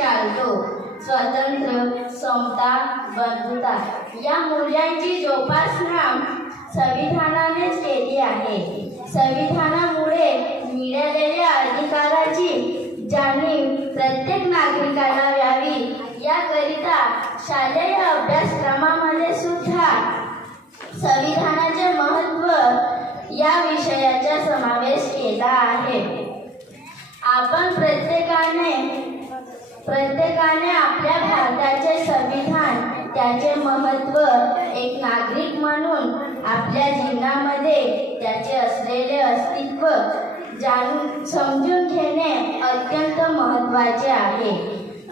चालतो. स्वतंत्र समता बंधुता या मूल्यांची जोपासना संविधानानेच केली आहे. संविधानामुळे मिळालेल्या अधिकाराची जाणीव प्रत्येक नागरिकाला व्हावी याकरिता शालेय अभ्यासक्रमामध्ये सुद्धा संविधानाचे महत्त्व या विषयाचा समावेश केला आहे. आपण प्रत्येकाने आपल्या भारताचे संविधान त्याचे महत्त्व एक नागरिक म्हणून आपल्या जीवनामध्ये त्याचे असलेले अस्तित्व जाणून समजून घेणे अत्यंत महत्त्वाचे आहे.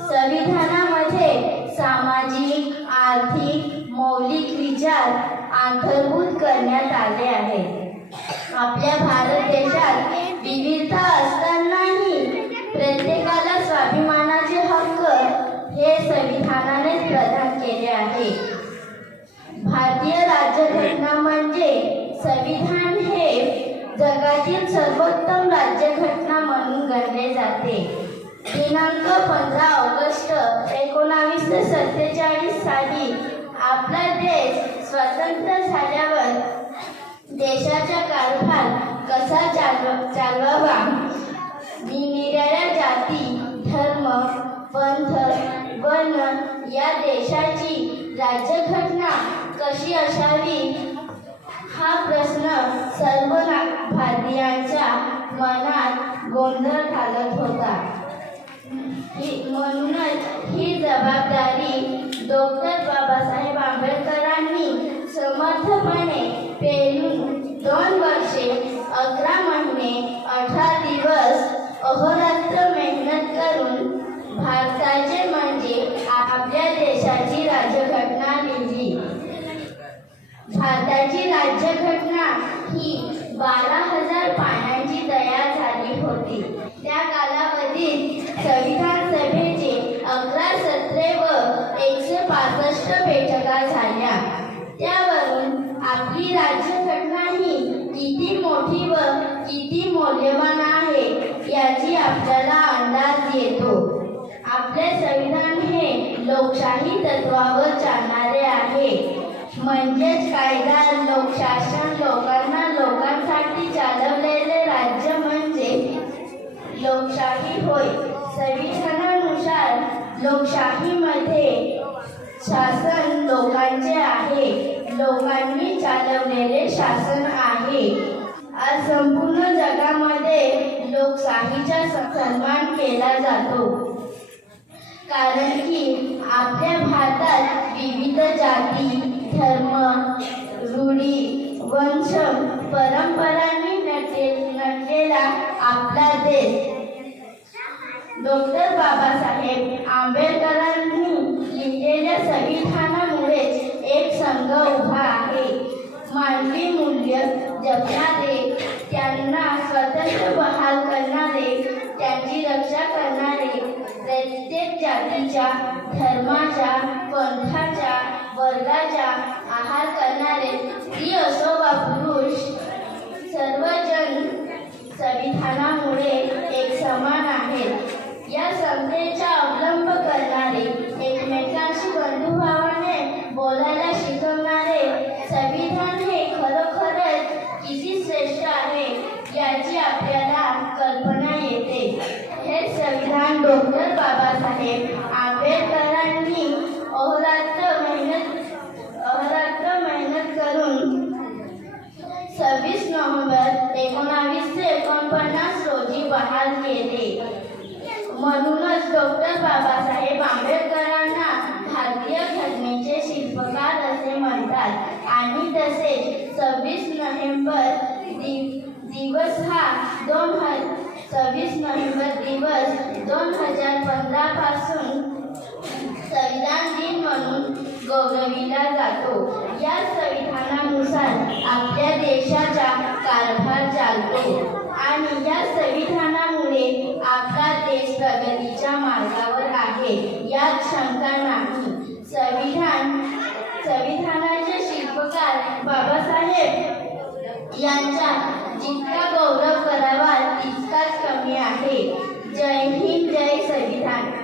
संविधानामध्ये सामाजिक आर्थिक मौलिक विचार अंतर्भूत करण्यात आले आहेत. आपल्या भारत देशात विविधता असतानाही प्रत्येकाला स्वाभिमानाचे हक्क हे संविधानाने प्रदान केले आहे भारतीय राज्यघटना म्हणजे संविधान हे जगातील सर्वोत्तम राज्यघटना म्हणून गणले जाते. दिनांक पंधरा ऑगस्ट एकोणावीसशे सत्तेचाळीस साली आपला देश स्वतंत्र झाल्यावर देशाचा कारभार कसा चालव चालवावा? निराळ्या जाती धर्म पंथ वर्ण या देशाची राज्यघटना कशी असावी? हा प्रश्न सर्व भारतीयांच्या मनात गोंधळ घालत होता. म्हणूनच ही जबाबदारी डॉक्टर बाबासाहेब आंबेडकरांनी समर्थपणे पेरून दोन वर्षे अकरा महिने अठरा दिवस अहोरात्र मेहनत करून भारताचे म्हणजे आपल्या देशाची राज भारताची राज्यघटना ही बारा हजार पानांची तयार झाली होती. त्या कालावधीत संविधान सभेचे अकरा सत्रे व एकशे पासष्ट बैठका झाल्या. त्यावरून आपली राज्यघटना ही किती मोठी व किती मौल्यवान आहे याची आपल्याला अंदाज येतो. आपले संविधान हे लोकशाही तत्वावर म्हणजेच कायदा लोकशासन लोकांना लोकांसाठी चालवलेले राज्य म्हणजे लोकशाही होय. संविधानानुसार लोकशाहीमध्ये शासन लोकांचे आहे. लोकांनी चालवलेले शासन आहे. आज संपूर्ण जगामध्ये लोकशाहीचा सन्मान केला जातो. कारण की आपल्या भारतात विविध जाती धर्म रूढी वंश परंपरांनी नटले नटलेला आपला देश. डॉक्टर बाबासाहेब आंबेडकरांनी लिहिलेल्या संविधानामुळेच एक संघ उभा आहे. मानवी मूल्य जपणारे त्यांना स्वतंत्र बहाल करणारे त्यांची रक्षा करणारे प्रत्येक जातीच्या धर्माच्या पंथाच्या वर्गाचा आहार करणारे स्त्री असो वा पुरुष सर्वजण संविधानामुळे एक समान आहेत. या संस्थेचा अवलंब करणारे एकमेकांशी बंधुभावाने बोलायला शिकवणारे संविधान हे खरोखरच किती श्रेष्ठ आहे याची आपल्याला कल्पना येते. हे संविधान डॉक्टर बाबासाहेब आंबेडकरांनी अहोरात्र मेहनत अहोरात्र मेहनत करून सव्वीस नोव्हेंबर एकोणावीसशे एकोणपन्नास रोजी बहाल केले म्हणूनच डॉक्टर बाबासाहेब आंबेडकरांना भारतीय घटनेचे शिल्पकार असे म्हणतात. आणि तसेच सव्वीस नोव्हेंबर दि दिवस हा दोन ह सव्वीस नोव्हेंबर दिवस दोन हजार पंधरा पासून संविधान दिन म्हणून गौरविला जातो. या संविधानानुसार आपल्या देशाचा कारभार चालतो. आणि या संविधान प्रगतीच्या मार्गावर आहे. यात शंका नाही. संविधान संविधानाचे शिल्पकार बाबासाहेब यांचा जितका गौरव करावा तितकाच कमी आहे. जय हिंद जय सविधान.